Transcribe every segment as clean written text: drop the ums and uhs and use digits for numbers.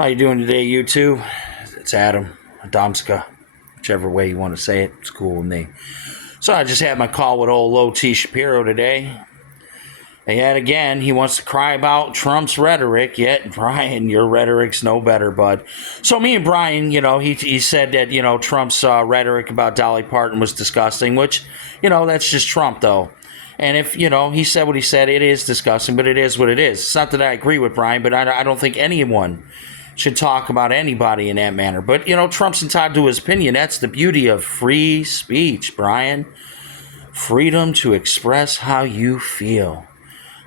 How you doing today, you two? It's Adam, Adamska, whichever way you want to say it. It's cool with me. So I just had my call with old Low T. Shapiro today. And yet again, he wants to cry about Trump's rhetoric. Yet, Brian, your rhetoric's no better, bud. So me and Brian, he said that, Trump's rhetoric about Dolly Parton was disgusting, which, that's just Trump, though. And if, he said what he said, it is disgusting, but it is what it is. It's not that I agree with Brian, but I don't think anyone should talk about anybody in that manner. But, Trump's entitled to his opinion. That's the beauty of free speech, Brian. Freedom to express how you feel.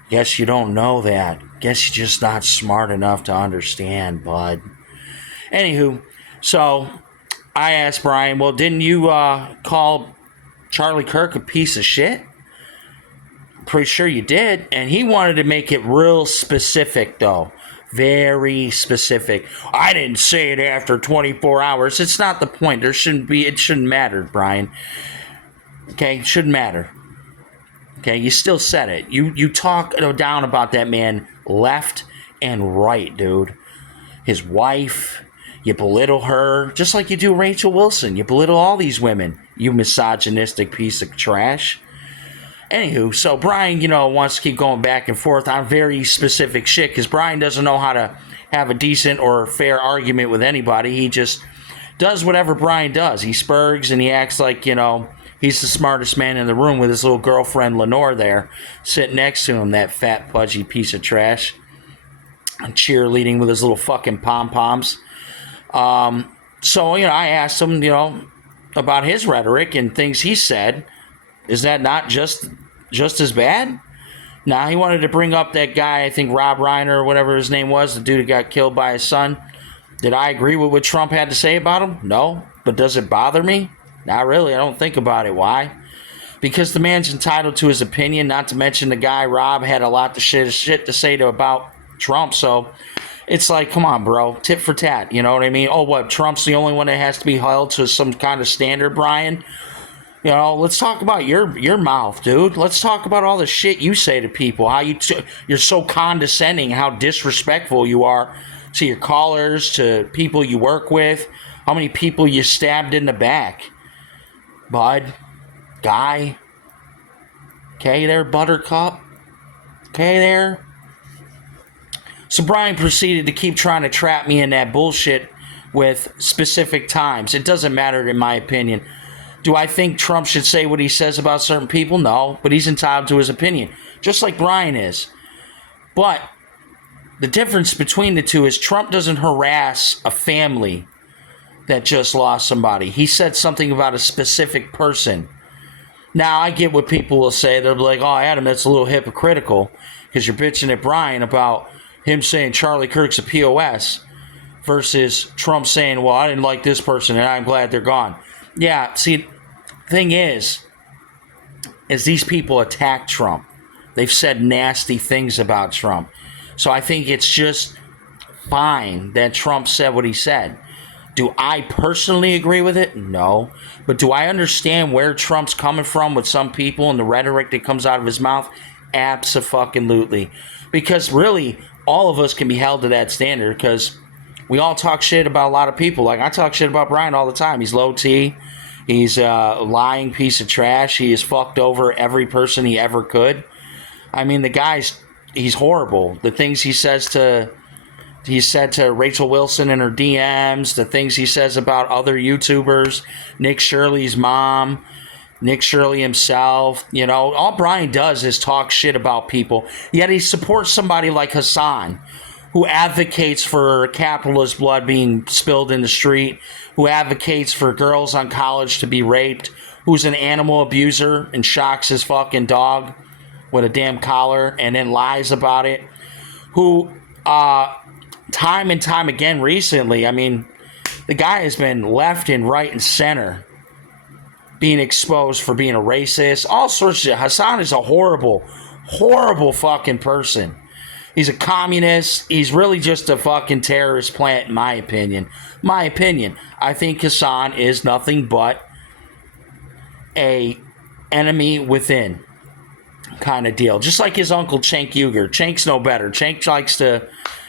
Guess you don't know that. Guess you're just not smart enough to understand, bud. Anywho, so I asked Brian, well, didn't you call Charlie Kirk a piece of shit? I'm pretty sure you did. And he wanted to make it real specific, though. Very specific. I didn't say it after 24 hours. It's not the point. It shouldn't matter, Brian. Okay, it shouldn't matter. Okay, you still said it. You talk down about that man left and right, dude. His wife, you belittle her, just like you do Rachel Wilson. You belittle all these women, you misogynistic piece of trash. Anywho, so Brian, wants to keep going back and forth on very specific shit because Brian doesn't know how to have a decent or fair argument with anybody. He just does whatever Brian does. He spurgs and he acts like, he's the smartest man in the room with his little girlfriend Lenore there sitting next to him, that fat, pudgy piece of trash. Cheerleading with his little fucking pom-poms. So, I asked him, about his rhetoric and things he said. Is that not just as bad? Now, he wanted to bring up that guy, I think Rob Reiner or whatever his name was, the dude who got killed by his son. Did I agree with what Trump had to say about him? No. But does it bother me? Not really. I don't think about it. Why? Because the man's entitled to his opinion, not to mention the guy, Rob, had a lot of shit to say about Trump. So it's like, come on, bro. Tit for tat. You know what I mean? Oh, what? Trump's the only one that has to be held to some kind of standard, Brian? Let's talk about your mouth, dude. Let's talk about all the shit you say to people. How you're so condescending, how disrespectful you are to your callers, to people you work with, how many people you stabbed in the back. Bud, guy. Okay there, Buttercup. Okay there. So Brian proceeded to keep trying to trap me in that bullshit with specific times. It doesn't matter in my opinion. Do I think Trump should say what he says about certain people? No, but he's entitled to his opinion, just like Brian is. But the difference between the two is Trump doesn't harass a family that just lost somebody. He said something about a specific person. Now, I get what people will say. They'll be like, oh, Adam, that's a little hypocritical because you're bitching at Brian about him saying Charlie Kirk's a POS versus Trump saying, well, I didn't like this person and I'm glad they're gone. Yeah, see, thing is these people attack Trump. They've said nasty things about Trump. So I think it's just fine that Trump said what he said. Do I personally agree with it? No. But do I understand where Trump's coming from with some people and the rhetoric that comes out of his mouth? Abso-fucking-lutely. Because really, all of us can be held to that standard because we all talk shit about a lot of people. Like, I talk shit about Brian all the time. He's low T. He's a lying piece of trash. He has fucked over every person he ever could. I mean, he's horrible. The things he said to Rachel Wilson in her DMs, the things he says about other YouTubers, Nick Shirley's mom, Nick Shirley himself. All Brian does is talk shit about people. Yet he supports somebody like Hassan, who advocates for capitalist blood being spilled in the street, who advocates for girls on college to be raped, who's an animal abuser and shocks his fucking dog with a damn collar and then lies about it, who time and time again recently, I mean, the guy has been left and right and center being exposed for being a racist, all sorts of shit. Hassan is a horrible, horrible fucking person. He's a communist. He's really just a fucking terrorist plant, in my opinion. I think Hassan is nothing but a enemy within kind of deal. Just like his uncle, Cenk Uygur. Cenk's no better. Cenk likes to,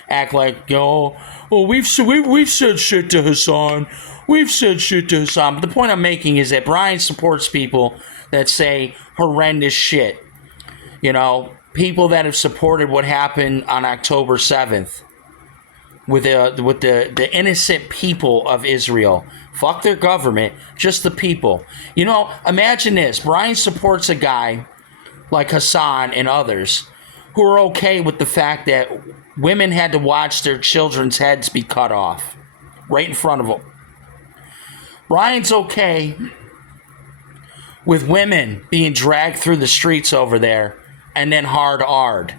act like, well, we've said shit to Hassan. We've said shit to Hassan. But the point I'm making is that Brian supports people that say horrendous shit. You know, people that have supported what happened on October 7th with the innocent people of Israel. Fuck their government, just the people. You know, imagine this. Brian supports a guy like Hassan and others who are okay with the fact that women had to watch their children's heads be cut off right in front of them. Brian's okay with women being dragged through the streets over there and then hard-r'd.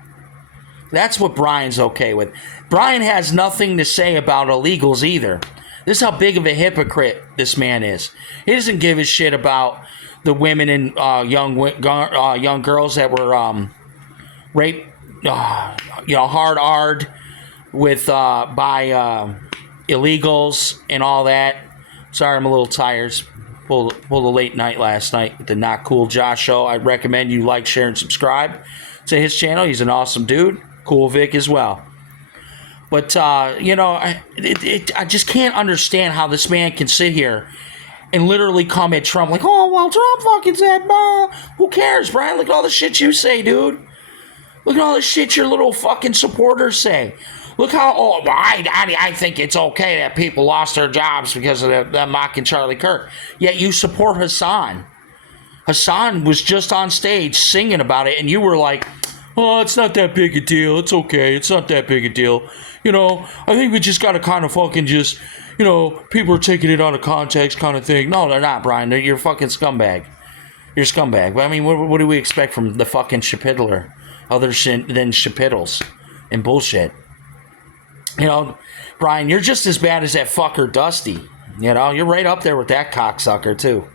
That's what Brian's okay with. Brian has nothing to say about illegals either. This is how big of a hypocrite this man is. He doesn't give a shit about the women and young girls that were raped, hard-r'd with by illegals and all that. Sorry, I'm a little tired. Pulled a late night last night with the Not Cool Josh show. I recommend you like, share, and subscribe to his channel. He's an awesome dude. Cool Vic as well. But, I just can't understand how this man can sit here and literally come at Trump like, oh, well, Trump fucking said, who cares, Brian? Look at all the shit you say, dude. Look at all the shit your little fucking supporters say. Look how, I think it's okay that people lost their jobs because of them mocking Charlie Kirk. Yet you support Hassan. Hassan was just on stage singing about it, and you were like, oh, it's not that big a deal. It's okay. It's not that big a deal. You know, I think we just got to kind of fucking just, people are taking it out of context kind of thing. No, they're not, Brian. You're a fucking scumbag. You're a scumbag. But I mean, what do we expect from the fucking Shapidler other than Shapiddles and bullshit? You know, Brian, you're just as bad as that fucker Dusty. You know, you're right up there with that cocksucker, too.